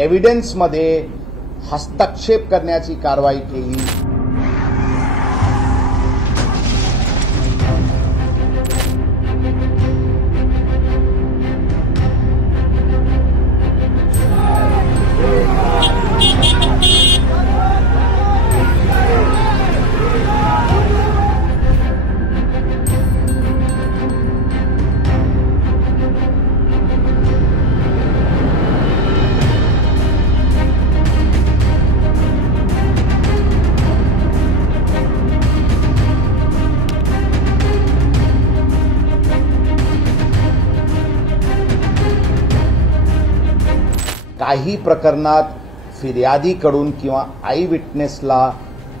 एव्हिडन्समध्ये हस्तक्षेप करण्याची कारवाई केली। काही प्रकरणात फिर्यादीकडून किंवा आय विटनेसला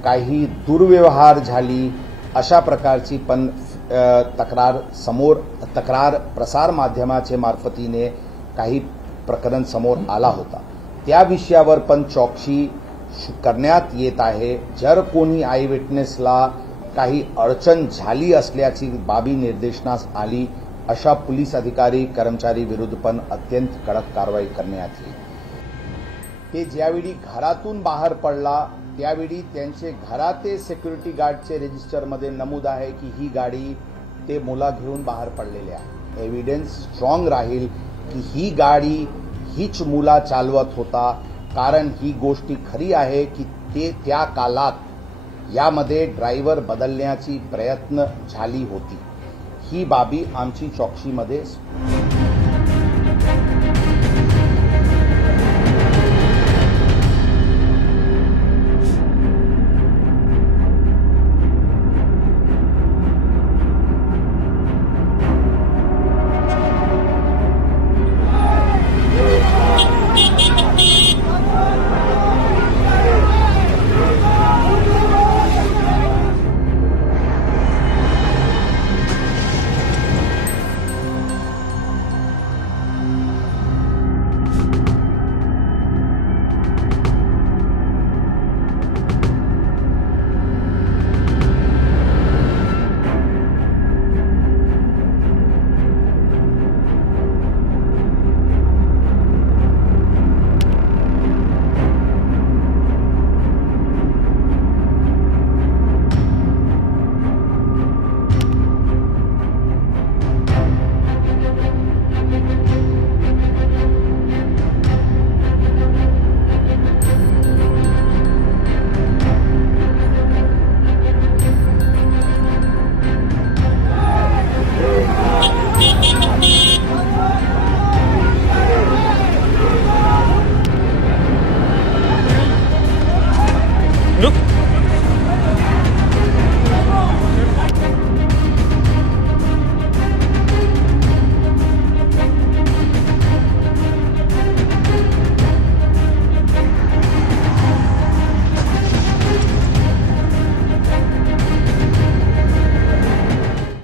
काही दुर्व्यवहार झाली अशा प्रकारची पण तक्रार प्रसार माध्यमाचे मार्फतीने काही प्रकरण समोर आला होता। त्या विषयावर पण चौकशी करण्यात येत आहे। जर कोणी आय विटनेसला काही अडचण झाली असल्याची बाबी निर्देशनास आली अशा पोलीस अधिकारी कर्मचारी विरुद्ध पण अत्यंत कडक कारवाई करण्यात येईल। ते ज्यावेळी घरातून बाहेर पडला त्यावेळी त्यांचे घराते सिक्युरिटी गार्डचे रजिस्टरमध्ये नमूद आहे की ही गाडी ते मुला घेऊन बाहेर पडलेले आहे। एव्हिडन्स स्ट्रॉंग राहील की ही गाडी हीच मुला चालवत होता, कारण ही गोष्टी खरी आहे की ते त्या काळात यामध्ये ड्रायव्हर बदलण्याची प्रयत्न झाली होती। ही बाबी आमची चौकशीमध्ये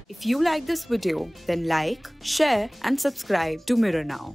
If you like this video, then like, share and subscribe to Mirror Now.